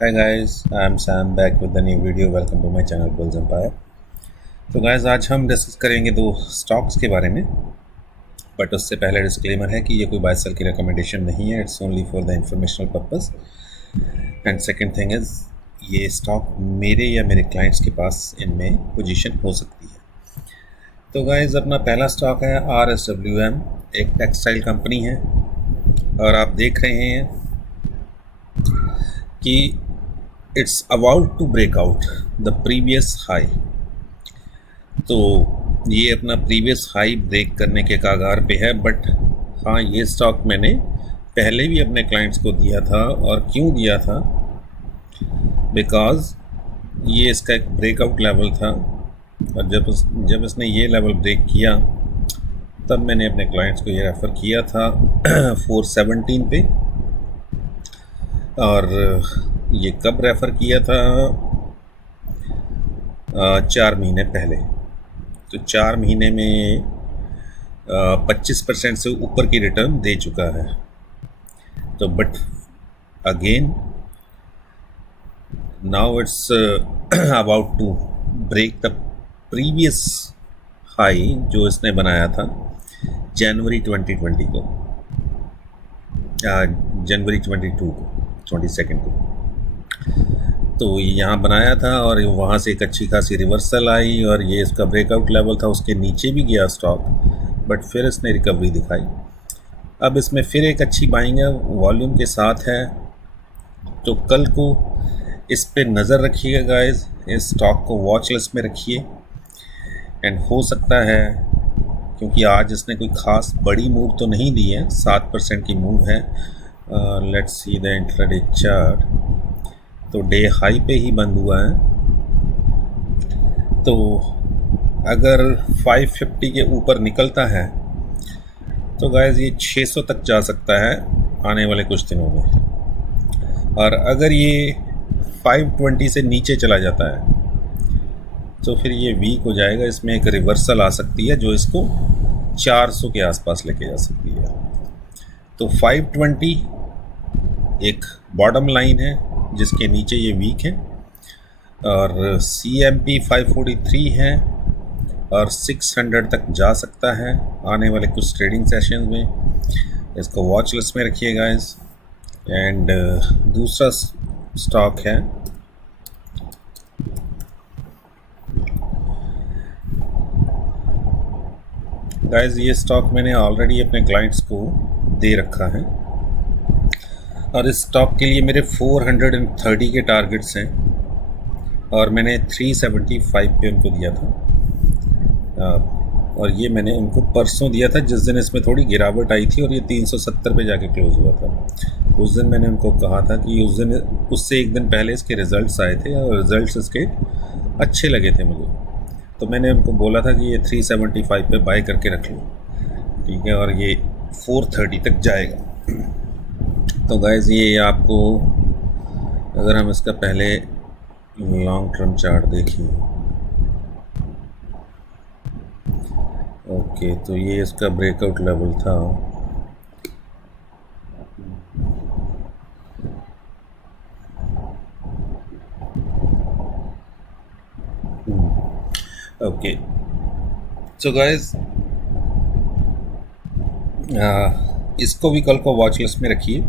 Hi guys, I'm Sam back with the new video. Welcome to my channel Bulls Empire. तो guys आज हम discuss करेंगे दो stocks के बारे में, बट उससे पहले डिस्क्लेमर है कि ये कोई बाय सेल की रिकमेंडेशन नहीं है. It's only for the informational purpose. And second thing is ये स्टॉक मेरे या मेरे क्लाइंट्स के पास इनमें पोजीशन हो सकती है. तो गाइज अपना पहला स्टॉक है RSWM, एक टेक्सटाइल कंपनी है और आप देख रहे हैं कि it's about to break out the previous high. तो ये अपना प्रीवियस हाई ब्रेक करने के कगार पे है. बट हाँ, ये स्टॉक मैंने पहले भी अपने क्लाइंट्स को दिया था. और क्यों दिया था? बिकॉज़ ये इसका एक ब्रेकआउट लेवल था और जब इसने ये लेवल ब्रेक किया तब मैंने अपने क्लाइंट्स को ये रेफ़र किया था 417 पे. और ये कब रेफ़र किया था? 4 महीने पहले. तो 4 महीने में 25% से ऊपर की रिटर्न दे चुका है. तो but again now it's about to break the previous high जो इसने बनाया था जनवरी 2020 को, जनवरी 22 को, 22 को. तो यहाँ बनाया था और वहाँ से एक अच्छी खासी रिवर्सल आई और ये इसका ब्रेकआउट लेवल था. उसके नीचे भी गया स्टॉक, बट फिर इसने रिकवरी दिखाई. अब इसमें फिर एक अच्छी बाइंग है, वॉल्यूम के साथ है. तो कल को इस पे नज़र रखिएगा गाइस, इस स्टॉक को वॉच लिस्ट में रखिए. एंड हो सकता है, क्योंकि आज इसने कोई ख़ास बड़ी मूव तो नहीं दी है, 7% की मूव है. Let's see the intraday chart. तो डे हाई पे ही बंद हुआ है. तो अगर 550 के ऊपर निकलता है तो गाइस ये 600 तक जा सकता है आने वाले कुछ दिनों में. और अगर ये 520 से नीचे चला जाता है तो फिर ये वीक हो जाएगा. इसमें एक रिवर्सल आ सकती है जो इसको 400 के आसपास लेके जा सकती है. तो 520 एक बॉटम लाइन है जिसके नीचे ये वीक है. और CMP 543 है और 600 तक जा सकता है आने वाले कुछ ट्रेडिंग सेशन में. इसको वॉच लिस्ट में रखिए गाइस. एंड दूसरा स्टॉक है गाइस, ये स्टॉक मैंने ऑलरेडी अपने क्लाइंट्स को दे रखा है और इस स्टॉक के लिए मेरे 430 के टारगेट्स हैं और मैंने 375 पे उनको दिया था. और ये मैंने उनको परसों दिया था जिस दिन इसमें थोड़ी गिरावट आई थी और ये 370 पे जाके क्लोज़ हुआ था. उस दिन मैंने उनको कहा था कि उस दिन, उससे एक दिन पहले इसके रिज़ल्ट्स आए थे और रिज़ल्ट्स इसके अच्छे लगे थे मुझे. तो मैंने उनको बोला था कि ये 375 पे बाय करके रख लो, ठीक है. और ये 430 तक जाएगा. तो गाइज़ ये आपको, अगर हम इसका पहले लॉन्ग टर्म चार्ट देखें, ओके, तो ये इसका ब्रेकआउट लेवल था. ओके, सो गाइज़ इसको भी कल को वॉच लिस्ट में रखिए.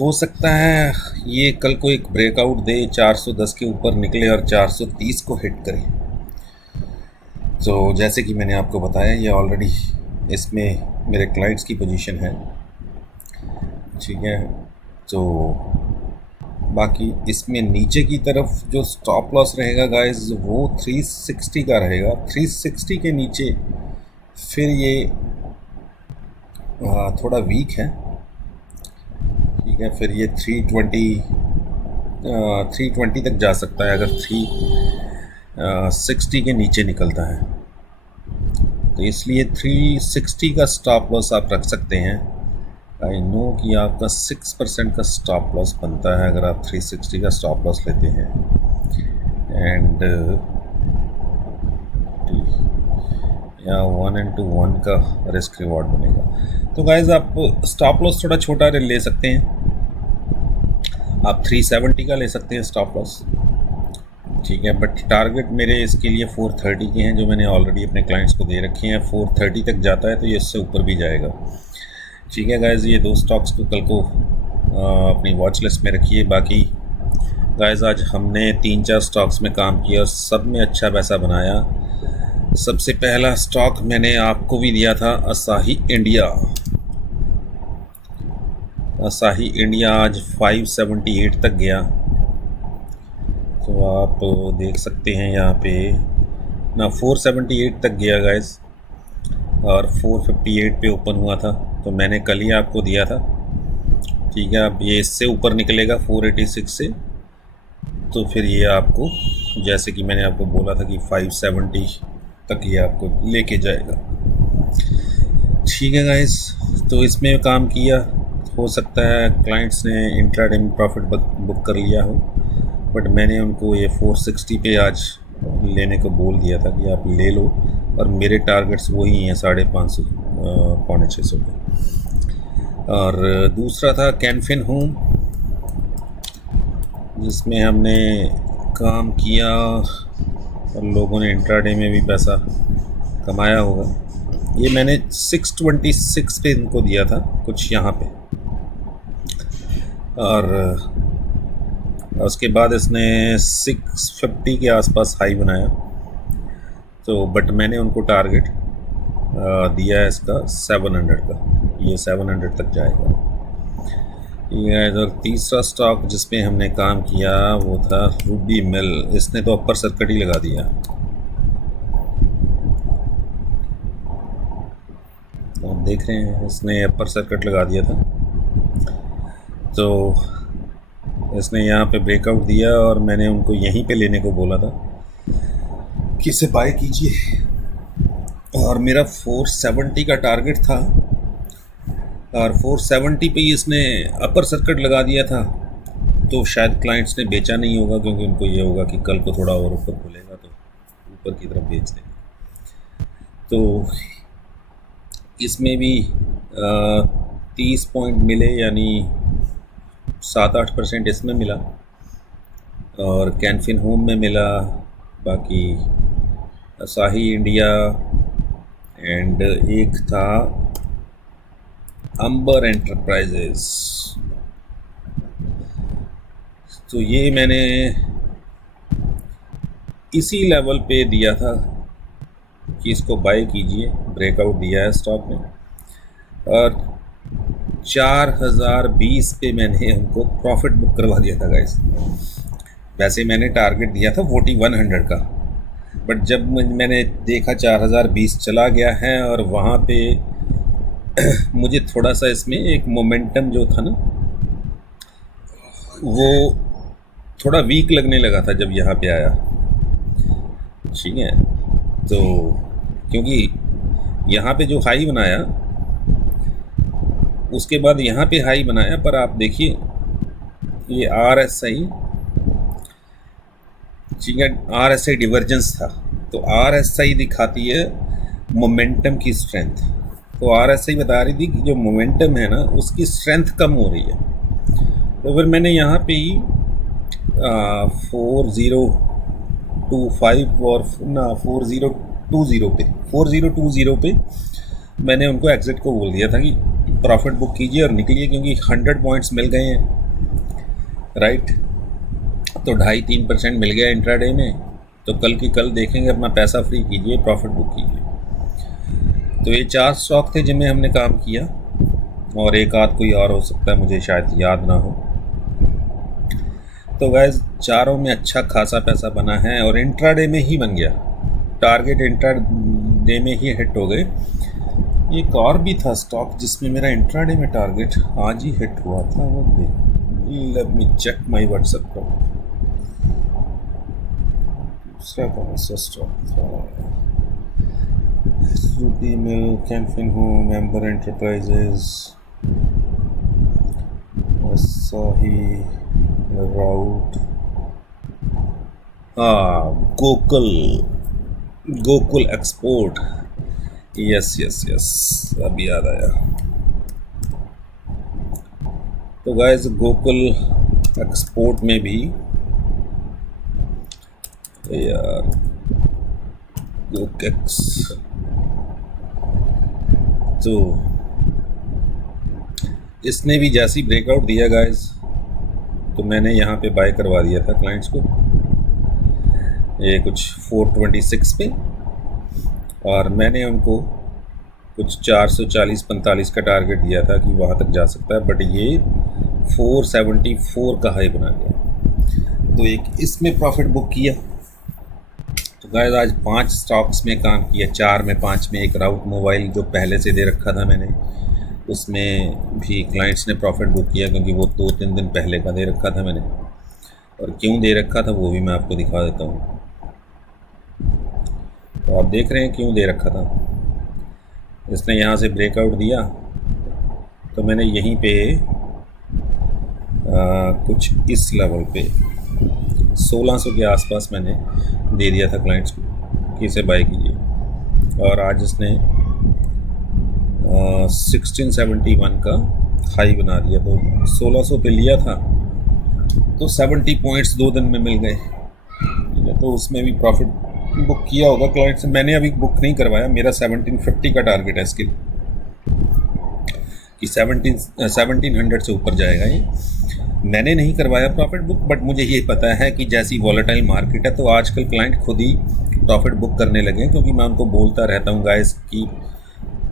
हो सकता है ये कल को एक ब्रेकआउट दे, 410 के ऊपर निकले और 430 को हिट करे. तो जैसे कि मैंने आपको बताया, ये ऑलरेडी इसमें मेरे क्लाइंट्स की पोजीशन है, ठीक है. तो बाकी इसमें नीचे की तरफ जो स्टॉप लॉस रहेगा गाइस वो 360 का रहेगा. 360 के नीचे फिर ये थोड़ा वीक है, ठीक है. फिर ये 320 तक जा सकता है अगर 360 के नीचे निकलता है. तो इसलिए 360 का स्टॉप लॉस आप रख सकते हैं. आई नो कि आपका 6% का स्टॉप लॉस बनता है अगर आप 360 का स्टॉप लॉस लेते हैं. एंड या 1:1 का रिस्क रिवॉर्ड बनेगा. तो गाइज़ आप स्टॉप लॉस थोड़ा छोटा ले सकते हैं आप 370 का ले सकते हैं स्टॉप लॉस, ठीक है। बट टारगेट मेरे इसके लिए 430 के हैं जो मैंने ऑलरेडी अपने क्लाइंट्स को दे रखे हैं। 430 तक जाता है तो ये इससे ऊपर भी जाएगा, ठीक है गाइज़। ये 2 स्टॉक्स को कल को अपनी वॉच लिस्ट में रखिए। बाकी गाइज़ आज हमने 3-4 स्टॉक्स में काम किया और सब में अच्छा पैसा बनाया। सबसे पहला स्टॉक मैंने आपको भी दिया था, असाही इंडिया। असाही इंडिया आज 578 तक गया, तो आप देख सकते हैं यहाँ पे ना 478 तक गया गाइस, और 458 पे ओपन हुआ था। तो मैंने कल ही आपको दिया था, ठीक है। अब ये इससे ऊपर निकलेगा 486 से, तो फिर ये आपको, जैसे कि मैंने आपको बोला था कि 570 तक ये आपको लेके जाएगा, ठीक है गाइस। तो इसमें काम किया, हो सकता है क्लाइंट्स ने इंट्राडे में प्रॉफिट बुक कर लिया हो, बट मैंने उनको ये 460 पे आज लेने को बोल दिया था कि आप ले लो, और मेरे टारगेट्स वही हैं 550 पौने 600 पे। और दूसरा था कैनफिन होम, जिसमें हमने काम किया और लोगों ने इंट्राडे में भी पैसा कमाया होगा। ये मैंने 626 पे इनको दिया था कुछ यहाँ पे, और उसके बाद इसने 650 के आसपास हाई बनाया। तो बट मैंने उनको टारगेट दिया है इसका 700 का, ये 700 तक जाएगा, ठीक है। और तीसरा स्टॉक जिसमें हमने काम किया वो था रूबी मिल। इसने तो अपर सर्किट ही लगा दिया, तो आप देख रहे हैं इसने अपर सर्किट लगा दिया था। तो इसने यहाँ पे ब्रेकआउट दिया और मैंने उनको यहीं पे लेने को बोला था कि इसे बाय कीजिए, और मेरा 470 का टारगेट था, और 470 पे ही इसने अपर सर्किट लगा दिया था। तो शायद क्लाइंट्स ने बेचा नहीं होगा, क्योंकि उनको ये होगा कि कल को थोड़ा और ऊपर खुलेगा तो ऊपर की तरफ बेच देंगे। तो इसमें भी 30 पॉइंट मिले, यानी 7-8% इसमें मिला, और कैनफिन होम में मिला, बाकी असाही इंडिया, एंड एक था अंबर एंटरप्राइजेस। तो ये मैंने इसी लेवल पे दिया था कि इसको बाय कीजिए, ब्रेकआउट दिया है स्टॉक में, और 4020 पे मैंने उनको प्रॉफिट बुक करवा दिया था गाइस। वैसे मैंने टारगेट दिया था 4100 का, बट जब मैंने देखा 4020 चला गया है, और वहाँ पे मुझे थोड़ा सा इसमें एक मोमेंटम जो था ना वो थोड़ा वीक लगने लगा था जब यहाँ पे आया, ठीक है। तो क्योंकि यहाँ पे जो हाई बनाया उसके बाद यहाँ पे हाई बनाया, पर आप देखिए ये RSI, ठीक है, RSI डिवर्जेंस था। तो RSI दिखाती है मोमेंटम की स्ट्रेंथ, तो RSI बता रही थी कि जो मोमेंटम है ना उसकी स्ट्रेंथ कम हो रही है। तो फिर मैंने यहाँ पे ही 4025 और ना 4020 पे मैंने उनको एग्जिट को बोल दिया था कि प्रॉफिट बुक कीजिए और निकलिए, क्योंकि 100 पॉइंट्स मिल गए हैं, राइट। तो 2.5-3% मिल गया इंट्राडे में, तो कल की कल देखेंगे, अपना पैसा फ्री कीजिए, प्रॉफिट बुक कीजिए। तो ये 4 स्टॉक थे जिनमें हमने काम किया, और एक आध कोई और हो सकता है, मुझे शायद याद ना हो। तो गाइस चारों में अच्छा खासा पैसा बना है, और इंट्राडे में ही बन गया टारगेट, इंट्राडे में ही हिट हो गए। एक और भी था स्टॉक जिसमें मेरा इंट्राडे में टारगेट आज ही हिट हुआ था, वो let me check my WhatsApp पर। दूसरा कौन सा स्टॉक था? Ruby Mill, Canfin Home, Amber Enterprises, Asahi, Route, Gokul export, yes अभी याद आया। तो गाइस गोकुल एक्सपोर्ट में भी यार गोकेक्स, तो इसने भी जैसी ब्रेकआउट दिया गाइस, तो मैंने यहाँ पे बाय करवा दिया था क्लाइंट्स को, ये कुछ 426 पे, और मैंने उनको कुछ 440-45 का टारगेट दिया था कि वहाँ तक जा सकता है, बट ये 474 का हाई बना गया, तो एक इसमें प्रॉफिट बुक किया। तो गाइस आज 5 स्टॉक्स में काम किया, 4 में 5 में। एक राउट मोबाइल जो पहले से दे रखा था मैंने, उसमें भी क्लाइंट्स ने प्रॉफिट बुक किया, क्योंकि वो 2-3 दिन पहले का दे रखा था मैंने, और क्यों दे रखा था वो भी मैं आपको दिखा देता हूँ। तो आप देख रहे हैं क्यों दे रखा था। इसने यहाँ से ब्रेकआउट दिया, तो मैंने यहीं पे कुछ इस लेवल पे 1600 के आसपास मैंने दे दिया था क्लाइंट्स को कि इसे बाय कीजिए, और आज इसने 1671 का हाई बना दिया। तो 1600 पे लिया था, तो 70 पॉइंट्स 2 दिन में मिल गए, ठीक है। तो उसमें भी प्रॉफिट बुक किया होगा क्लाइंट से, मैंने अभी बुक नहीं करवाया। मेरा 1750 का टारगेट है इसके, कि 1700 से ऊपर जाएगा ये। मैंने नहीं करवाया प्रॉफिट बुक, बट मुझे ये पता है कि जैसी वॉलेटाइल मार्केट है, तो आजकल क्लाइंट खुद ही प्रॉफिट बुक करने लगे हैं, क्योंकि मैं उनको बोलता रहता हूँ गाइस कि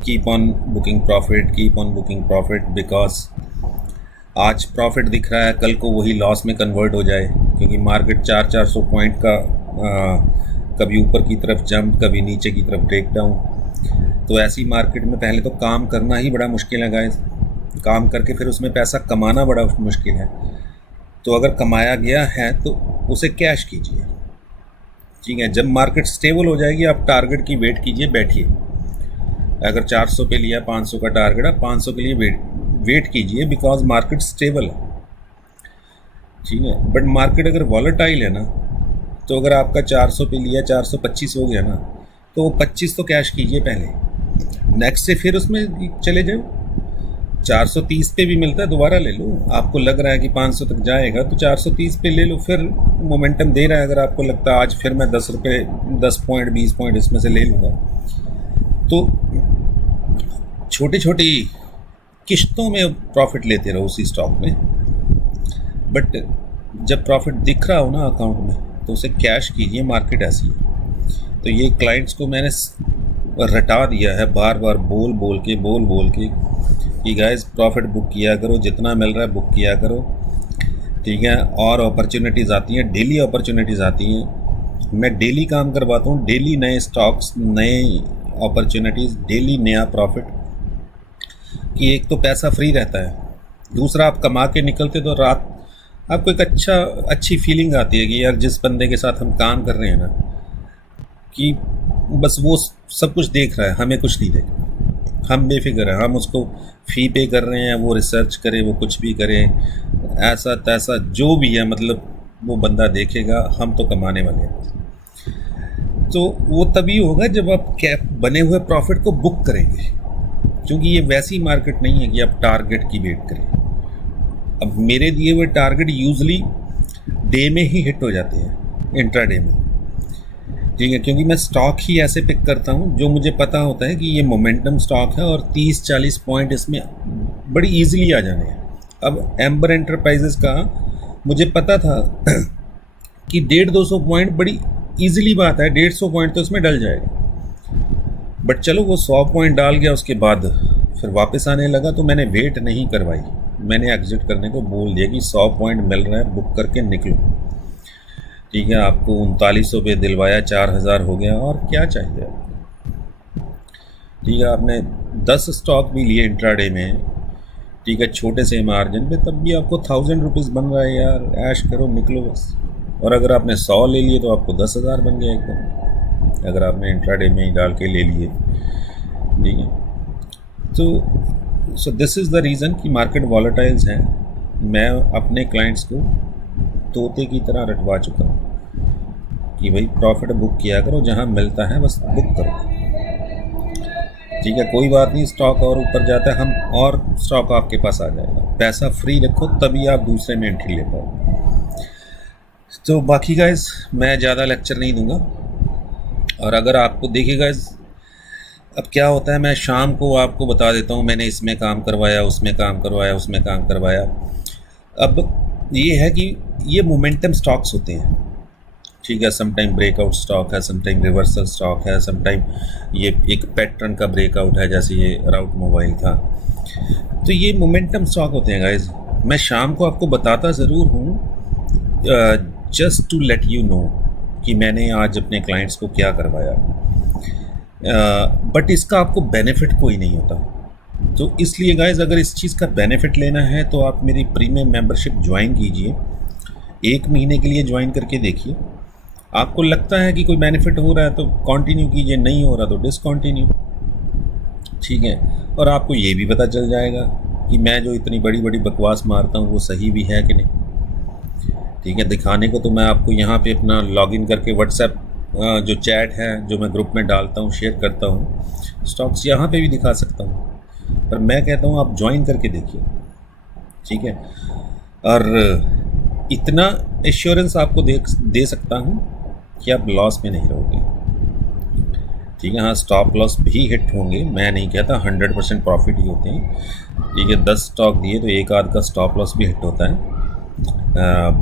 keep on booking profit, keep on booking profit, because आज प्रॉफिट दिख रहा है, कल को वही लॉस में कन्वर्ट हो जाए, क्योंकि मार्केट 400-400 पॉइंट का कभी ऊपर की तरफ जंप, कभी नीचे की तरफ ब्रेक डाउन। तो ऐसी मार्केट में पहले तो काम करना ही बड़ा मुश्किल है गाइस, काम करके फिर उसमें पैसा कमाना बड़ा मुश्किल है। तो अगर कमाया गया है तो उसे कैश कीजिए, ठीक है। जब मार्केट स्टेबल हो जाएगी, आप टारगेट की वेट कीजिए, बैठिए। अगर 400 पे लिया 500 का टारगेट, आप 500 के लिए वेट कीजिए, बिकॉज मार्केट स्टेबल है, ठीक है। बट मार्केट अगर वॉलेटाइल है ना, तो अगर आपका 400 पे लिया 425 हो गया ना, तो वो 25 तो कैश कीजिए पहले, नेक्स्ट से फिर उसमें चले जाओ। 430 पे भी मिलता है, दोबारा ले लो। आपको लग रहा है कि 500 तक जाएगा, तो 430 पे ले लो, फिर मोमेंटम दे रहा है। अगर आपको लगता है आज फिर मैं 10 रुपये 10 पॉइंट 20 पॉइंट इसमें से ले लूँगा, तो छोटी छोटी किश्तों में प्रॉफिट लेते रहो उसी स्टॉक में। बट जब प्रॉफिट दिख रहा हो ना अकाउंट में, तो उसे कैश कीजिए, मार्केट ऐसी है। तो ये क्लाइंट्स को मैंने रटा दिया है, बार बार बोल बोल के कि गाइस प्रॉफिट बुक किया करो, जितना मिल रहा है बुक किया करो, ठीक है। और अपॉर्चुनिटीज़ आती हैं, डेली अपॉर्चुनिटीज़ आती हैं, मैं डेली काम करवाता हूँ, डेली नए स्टॉक्स, नए अपॉर्चुनिटीज़, डेली नया प्रॉफिट। कि एक तो पैसा फ्री रहता है, दूसरा आप कमा के निकलते तो रात आपको एक अच्छी फीलिंग आती है कि यार जिस बंदे के साथ हम काम कर रहे हैं ना, कि बस वो सब कुछ देख रहा है, हमें कुछ नहीं देखना, हम बेफिक्र हैं, हम उसको फ़ी पे कर रहे हैं, वो रिसर्च करे, वो कुछ भी करे, ऐसा तैसा जो भी है, मतलब वो बंदा देखेगा, हम तो कमाने वाले हैं। तो वो तभी होगा जब आप कैप बने हुए प्रॉफिट को बुक करेंगे, क्योंकि ये वैसी मार्केट नहीं है कि आप टारगेट की वेट करें। अब मेरे दिए हुए टारगेट यूजली डे में ही हिट हो जाते हैं, इंट्राडे में, ठीक है। क्योंकि मैं स्टॉक ही ऐसे पिक करता हूँ जो मुझे पता होता है कि ये मोमेंटम स्टॉक है और 30-40 पॉइंट इसमें बड़ी इजीली आ जाने हैं। अब एम्बर एंटरप्राइजेस का मुझे पता था कि 150-200 पॉइंट बड़ी इजीली बात है, 150 पॉइंट तो इसमें डल जाएगा। बट चलो वो 100 पॉइंट डाल गया, उसके बाद फिर वापस आने लगा, तो मैंने वेट नहीं करवाई, मैंने एग्जिट करने को बोल दिया कि 100 पॉइंट मिल रहा है, बुक करके निकलो, ठीक है। आपको 3900 पे दिलवाया, 4000 हो गया, और क्या चाहिए आपको, ठीक है। आपने 10 स्टॉक भी लिए इंट्राडे में, ठीक है, छोटे से मार्जिन पे, तब भी आपको 1000 रुपीज़ बन रहा है यार, ऐश करो, निकलो बस। और अगर आपने 100 ले लिए तो आपको 10,000 बन गया एकदम, अगर आपने इंट्राडे में ही डाल के ले लिए, ठीक है। तो so this is the reason कि मार्केट वॉलेटाइल्स हैं। मैं अपने क्लाइंट्स को तोते की तरह रटवा चुका हूँ कि भाई प्रॉफिट बुक किया करो, जहाँ मिलता है बस बुक करो, ठीक है, कोई बात नहीं, स्टॉक और ऊपर जाता है, हम और स्टॉक आपके पास आ जाएगा। पैसा फ्री रखो तभी आप दूसरे में एंट्री ले पाओगे। तो बाकी गाइस मैं ज़्यादा लेक्चर नहीं दूंगा। और अगर आपको देखिए गाइस, अब क्या होता है, मैं शाम को आपको बता देता हूँ मैंने इसमें काम करवाया, उसमें काम करवाया, उसमें काम करवाया। अब ये है कि ये मोमेंटम स्टॉक्स होते हैं, ठीक है। समटाइम ब्रेकआउट स्टॉक है, समटाइम रिवर्सल स्टॉक है, समटाइम ये एक पैटर्न का ब्रेकआउट है, जैसे ये राउट मोबाइल था। तो ये मोमेंटम स्टॉक होते हैं गाइज। मैं शाम को आपको बताता ज़रूर हूँ, just to let you know कि मैंने आज अपने क्लाइंट्स को क्या करवाया, बट इसका आपको बेनिफिट कोई नहीं होता। तो इसलिए गाइज अगर इस चीज़ का बेनिफिट लेना है तो आप मेरी प्रीमियम मेंबरशिप ज्वाइन कीजिए, 1 महीने के लिए ज्वाइन करके देखिए। आपको लगता है कि कोई बेनिफिट हो रहा है तो कंटिन्यू कीजिए, नहीं हो रहा तो डिसकंटिन्यू, ठीक है। और आपको ये भी पता चल जाएगा कि मैं जो इतनी बड़ी बड़ी बकवास मारता हूँ वो सही भी है कि नहीं, ठीक है। दिखाने को तो मैं आपको यहाँ पे अपना लॉगिन करके व्हाट्सएप जो चैट है जो मैं ग्रुप में डालता हूँ, शेयर करता हूँ, स्टॉक्स यहाँ पे भी दिखा सकता हूँ, पर मैं कहता हूँ आप ज्वाइन करके देखिए, ठीक है। और इतना एश्योरेंस आपको दे सकता हूँ कि आप लॉस में नहीं रहोगे, ठीक है। हाँ, स्टॉप लॉस भी हिट होंगे, मैं नहीं कहता 100% प्रॉफिट ही होते हैं, ठीक है। 10 स्टॉक दिए तो एक आध का स्टॉप लॉस भी हिट होता है,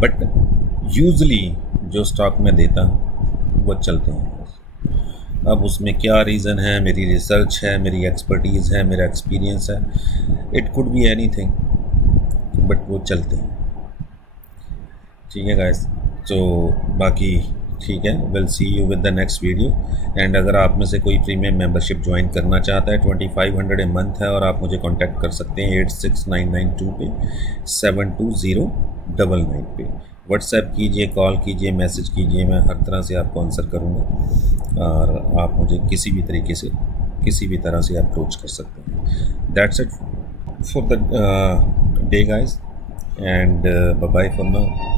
बट यूजली जो स्टॉक मैं देता हूँ वो चलते हैं। अब उसमें क्या रीज़न है, मेरी रिसर्च है, मेरी एक्सपर्टीज़ है, मेरा एक्सपीरियंस है, it could be anything, but वो चलते हैं, ठीक है गाइस। तो बाकी ठीक है, will see you with the next video. And अगर आप में से कोई प्रीमियम मेंबरशिप ज्वाइन करना चाहता है, 2500 ए मंथ है, और आप मुझे कांटेक्ट कर सकते हैं 86992 पे 72099 पे। व्हाट्सएप कीजिए, कॉल कीजिए, मैसेज कीजिए, मैं हर तरह से आपको आंसर करूँगा और आप मुझे किसी भी तरीके से किसी भी तरह से अप्रोच कर सकते हैं। That's it for the day guys, and bye bye for now.